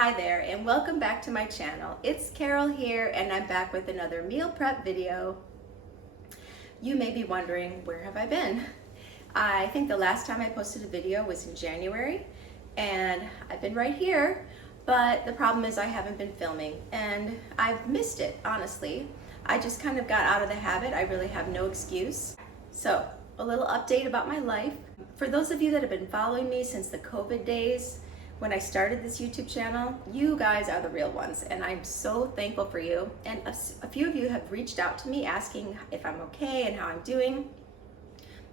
Hi there and welcome back to my channel. It's Carol here and I'm back with another meal prep video. You may be wondering, where have I been? I think the last time I posted a video was in January and I've been right here, but the problem is I haven't been filming and I've missed it, honestly. I just kind of got out of the habit. I really have no excuse. So, a little update about my life. For those of you that have been following me since the COVID days, when I started this YouTube channel, you guys are the real ones and I'm so thankful for you. And a few of you have reached out to me asking if I'm okay and how I'm doing.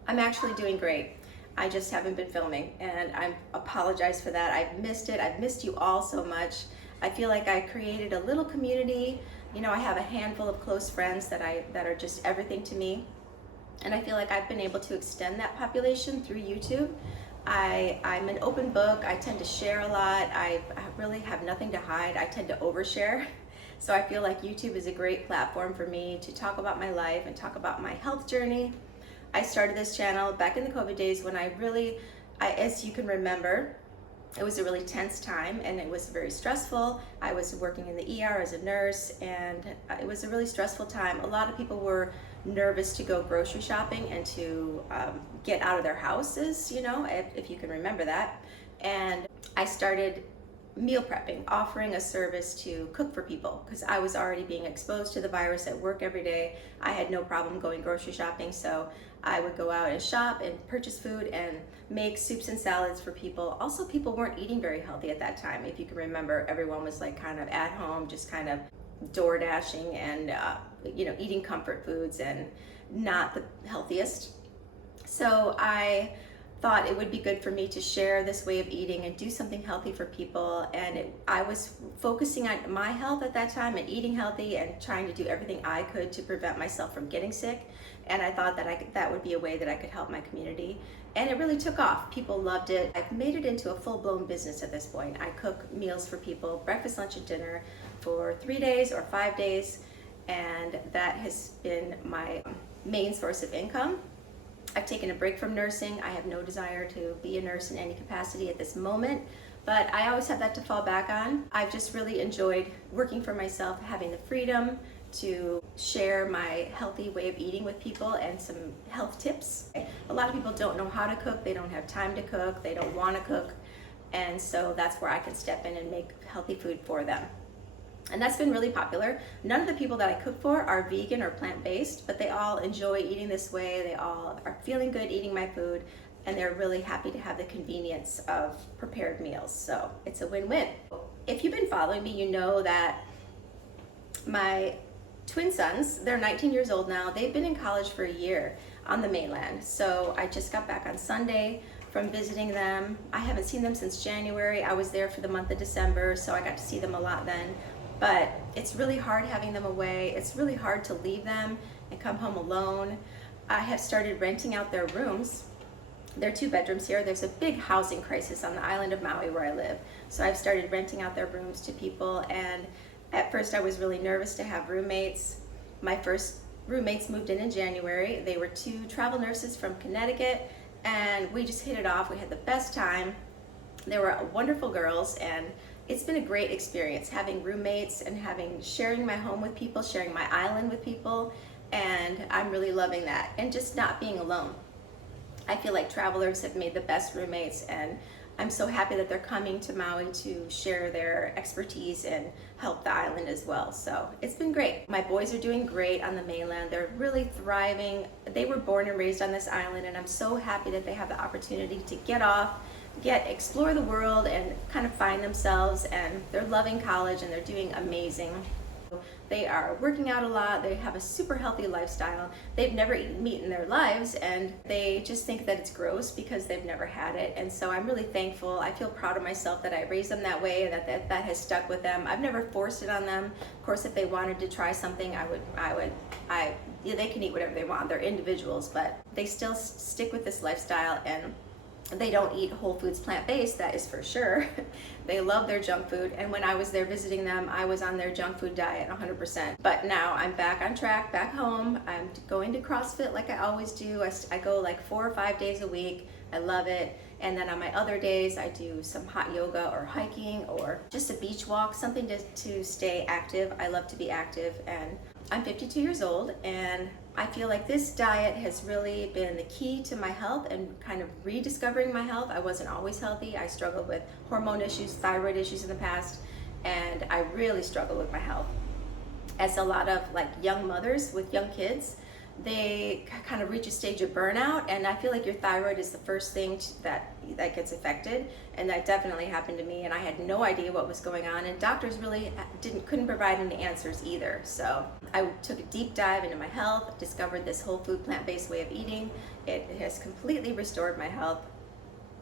I'm actually doing great. I just haven't been filming and I apologize for that. I've missed it. I've missed you all so much. I feel like I created a little community. You know, I have a handful of close friends that are just everything to me. And I feel like I've been able to extend that population through YouTube. I'm an open book. I tend to share a lot. I really have nothing to hide. I tend to overshare. So I feel like YouTube is a great platform for me to talk about my life and talk about my health journey. I started this channel back in the COVID days when as you can remember, it was a really tense time and it was very stressful. I was working in the ER as a nurse and it was a really stressful time. A lot of people were nervous to go grocery shopping and to get out of their houses, you know, if you can remember that. And I started meal prepping, offering a service to cook for people because I was already being exposed to the virus at work every day. I had no problem going grocery shopping, so I would go out and shop and purchase food and make soups and salads for people. Also, people weren't eating very healthy at that time. If you can remember, everyone was like kind of at home, just kind of door dashing and you know, eating comfort foods and not the healthiest. So I thought it would be good for me to share this way of eating and do something healthy for people. And I was focusing on my health at that time and eating healthy and trying to do everything I could to prevent myself from getting sick. And I thought that that would be a way that I could help my community. And it really took off. People loved it. I've made it into a full-blown business at this point. I cook meals for people, breakfast, lunch, and dinner for 3 days or 5 days. And that has been my main source of income. I've taken a break from nursing. I have no desire to be a nurse in any capacity at this moment, but I always have that to fall back on. I've just really enjoyed working for myself, having the freedom to share my healthy way of eating with people and some health tips. A lot of people don't know how to cook, they don't have time to cook, they don't want to cook, and so that's where I can step in and make healthy food for them. And that's been really popular. None of the people that I cook for are vegan or plant-based, but they all enjoy eating this way. They all are feeling good eating my food, and they're really happy to have the convenience of prepared meals. So it's a win-win. If you've been following me, you know that my twin sons, they're 19 years old now. They've been in college for a year on the mainland. So I just got back on Sunday from visiting them. I haven't seen them since January. I was there for the month of December, so I got to see them a lot then. But it's really hard having them away. It's really hard to leave them and come home alone. I have started renting out their rooms. There are 2 bedrooms here. There's a big housing crisis on the island of Maui where I live. So I've started renting out their rooms to people, and at first I was really nervous to have roommates. My first roommates moved in January. They were 2 travel nurses from Connecticut, and we just hit it off. We had the best time. They were wonderful girls, and it's been a great experience having roommates and sharing my home with people, sharing my island with people, and I'm really loving that, and just not being alone. I feel like travelers have made the best roommates, and I'm so happy that they're coming to Maui to share their expertise and help the island as well. So it's been great. My boys are doing great on the mainland. They're really thriving. They were born and raised on this island, and I'm so happy that they have the opportunity to get off, explore the world and kind of find themselves, and they're loving college and they're doing amazing. They are working out a lot. They have a super healthy lifestyle. They've never eaten meat in their lives, and they just think that it's gross because they've never had it. And so I'm really thankful. I feel proud of myself that I raised them that way, and that has stuck with them. I've never forced it on them. Of course, if they wanted to try something, they can eat whatever they want. They're individuals, but they still stick with this lifestyle, and they don't eat whole foods plant-based, that is for sure. They love their junk food, and when I was there visiting them, I was on their junk food diet 100%. But now I'm back on track, back home. I'm going to CrossFit like I always do. I go like 4 or 5 days a week. I love it. And then on my other days, I do some hot yoga or hiking or just a beach walk, something to stay active. I love to be active, and I'm 52 years old, and I feel like this diet has really been the key to my health and kind of rediscovering my health. I wasn't always healthy. I struggled with hormone issues, thyroid issues in the past, and I really struggled with my health. As a lot of like young mothers with young kids, they kind of reach a stage of burnout, and I feel like your thyroid is the first thing that gets affected, and that definitely happened to me, and I had no idea what was going on, and doctors really couldn't provide any answers either. So I took a deep dive into my health, discovered this whole food plant-based way of eating. It has completely restored my health,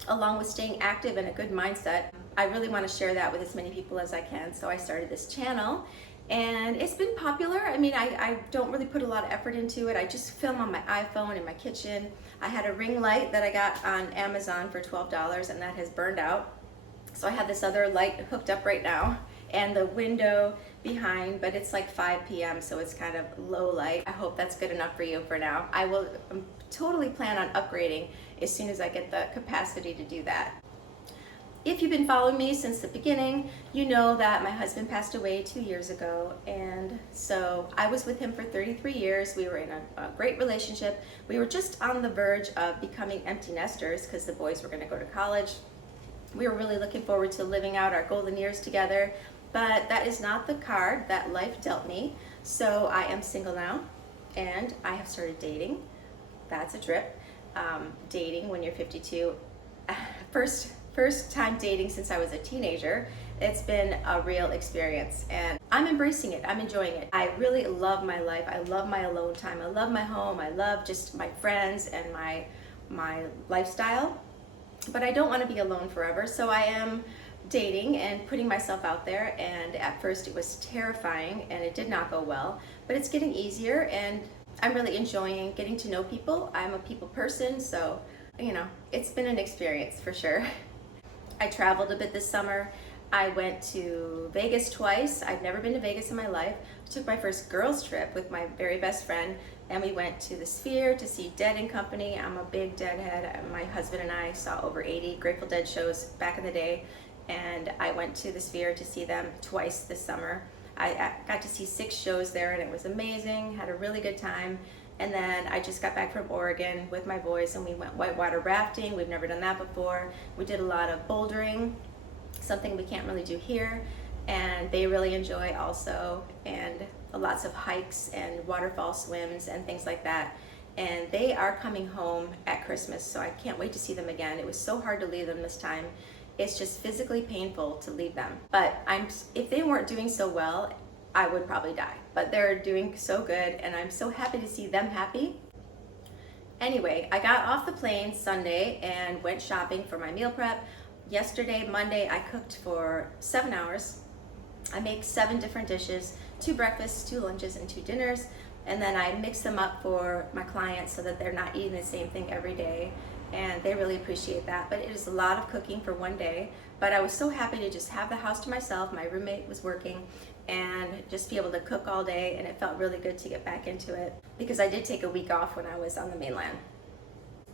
along with staying active and a good mindset. I really want to share that with as many people as I can, so I started this channel. And it's been popular. I mean, I don't really put a lot of effort into it. I just film on my iPhone in my kitchen. I had a ring light that I got on Amazon for $12, and that has burned out. So I have this other light hooked up right now, and the window behind, but it's like 5 p.m. so it's kind of low light. I hope that's good enough for you for now. I will totally plan on upgrading as soon as I get the capacity to do that. If you've been following me since the beginning, you know that my husband passed away 2 years ago, and so I was with him for 33 years. We were in a great relationship. We were just on the verge of becoming empty nesters because the boys were going to go to college. We were really looking forward to living out our golden years together, but that is not the card that life dealt me. So I am single now, and I have started dating. That's a trip. Dating when you're 52. First time dating since I was a teenager. It's been a real experience, and I'm embracing it. I'm enjoying it. I really love my life. I love my alone time. I love my home. I love just my friends and my lifestyle, but I don't want to be alone forever. So I am dating and putting myself out there, and at first it was terrifying and it did not go well, but it's getting easier, and I'm really enjoying getting to know people. I'm a people person, so you know, it's been an experience for sure. I traveled a bit this summer. I went to Vegas twice. I'd never been to Vegas in my life. I took my first girls trip with my very best friend, and we went to the Sphere to see Dead & Company. I'm a big Deadhead. My husband and I saw over 80 Grateful Dead shows back in the day, and I went to the Sphere to see them twice this summer. I got to see 6 shows there, and it was amazing. Had a really good time. And then I just got back from Oregon with my boys, and we went whitewater rafting. We've never done that before. We did a lot of bouldering, something we can't really do here, and they really enjoy also, and lots of hikes and waterfall swims and things like that. And they are coming home at Christmas, so I can't wait to see them again. It was so hard to leave them this time. It's just physically painful to leave them. But if they weren't doing so well, I would probably die, but they're doing so good, and I'm so happy to see them happy. Anyway, I got off the plane Sunday and went shopping for my meal prep. Yesterday, Monday, I cooked for 7 hours. I make 7 different dishes, 2 breakfasts, 2 lunches, and 2 dinners, and then I mix them up for my clients so that they're not eating the same thing every day, and they really appreciate that. But it is a lot of cooking for one day, but I was so happy to just have the house to myself. My roommate was working, and just be able to cook all day, and it felt really good to get back into it because I did take a week off when I was on the mainland.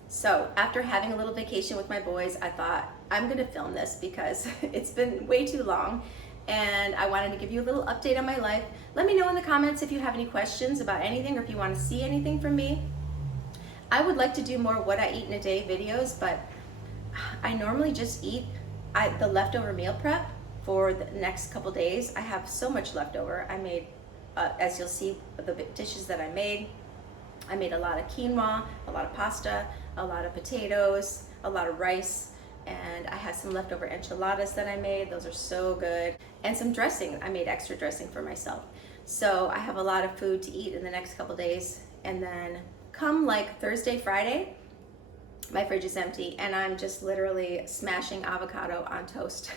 So after having a little vacation with my boys, I thought I'm gonna film this because it's been way too long, and I wanted to give you a little update on my life. Let me know in the comments if you have any questions about anything, or if you want to see anything from me. I would like to do more what I eat in a day videos, but I normally just eat the leftover meal prep for the next couple days. I have so much leftover. I made, as you'll see, the dishes that I made a lot of quinoa, a lot of pasta, a lot of potatoes, a lot of rice, and I have some leftover enchiladas that I made. Those are so good. And some dressing. I made extra dressing for myself. So I have a lot of food to eat in the next couple days, and then come like Thursday, Friday, my fridge is empty, and I'm just literally smashing avocado on toast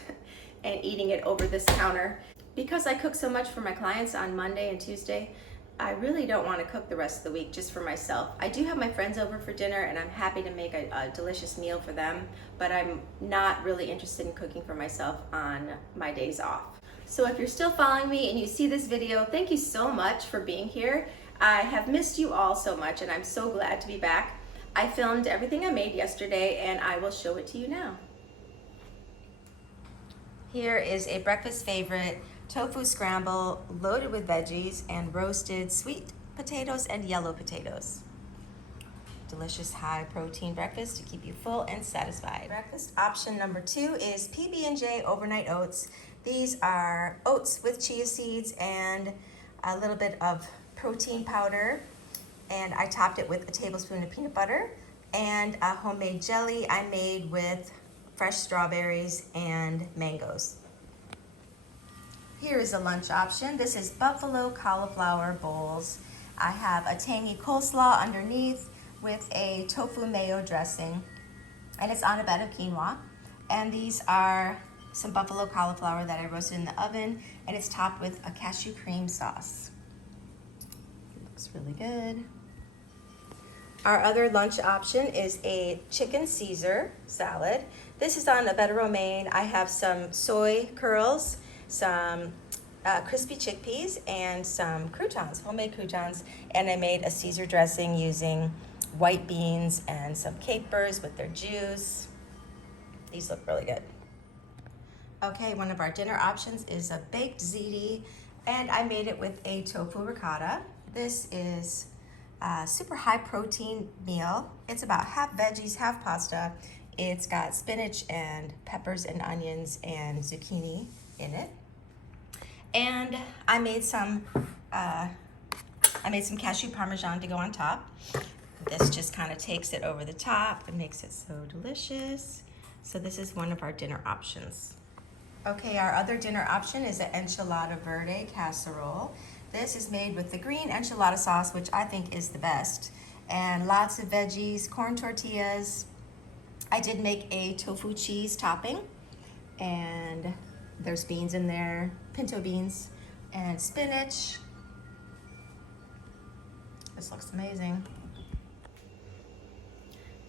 and eating it over this counter. Because I cook so much for my clients on Monday and Tuesday, I really don't want to cook the rest of the week just for myself. I do have my friends over for dinner, and I'm happy to make a delicious meal for them, but I'm not really interested in cooking for myself on my days off. So if you're still following me and you see this video, thank you so much for being here. I have missed you all so much, and I'm so glad to be back. I filmed everything I made yesterday and I will show it to you now. Here is a breakfast favorite, tofu scramble loaded with veggies and roasted sweet potatoes and yellow potatoes. Delicious high protein breakfast to keep you full and satisfied. Breakfast option number 2 is PB&J overnight oats. These are oats with chia seeds and a little bit of protein powder, and I topped it with a tablespoon of peanut butter and a homemade jelly I made with fresh strawberries and mangoes. Here is a lunch option. This is buffalo cauliflower bowls. I have a tangy coleslaw underneath with a tofu mayo dressing, and it's on a bed of quinoa. And these are some buffalo cauliflower that I roasted in the oven, and it's topped with a cashew cream sauce. It looks really good. Our other lunch option is a chicken Caesar salad. This is on a bed of romaine. I have some soy curls, some crispy chickpeas, and some croutons, homemade croutons, and I made a Caesar dressing using white beans and some capers with their juice. These look really good. Okay, one of our dinner options is a baked ziti, and I made it with a tofu ricotta. This is a super high protein meal. It's about half veggies, half pasta. It's got spinach and peppers and onions and zucchini in it. And I made some cashew parmesan to go on top. This just kind of takes it over the top and makes it so delicious. So this is one of our dinner options. Okay, our other dinner option is an enchilada verde casserole. This is made with the green enchilada sauce, which I think is the best, and lots of veggies, corn tortillas. I did make a tofu cheese topping, and there's beans in there, pinto beans, and spinach. This looks amazing.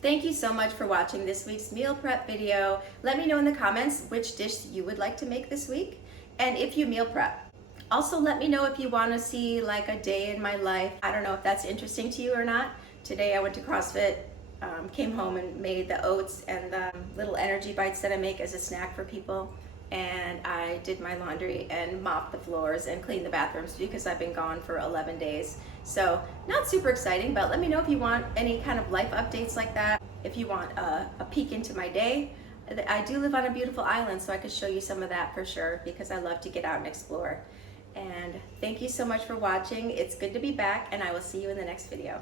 Thank you so much for watching this week's meal prep video. Let me know in the comments which dish you would like to make this week, and if you meal prep. Also, let me know if you want to see like a day in my life. I don't know if that's interesting to you or not. Today I went to CrossFit, came home and made the oats and the little energy bites that I make as a snack for people. And I did my laundry and mopped the floors and cleaned the bathrooms because I've been gone for 11 days. So not super exciting, but let me know if you want any kind of life updates like that. If you want a peek into my day. I do live on a beautiful island, so I could show you some of that for sure because I love to get out and explore. And thank you so much for watching. It's good to be back, and I will see you in the next video.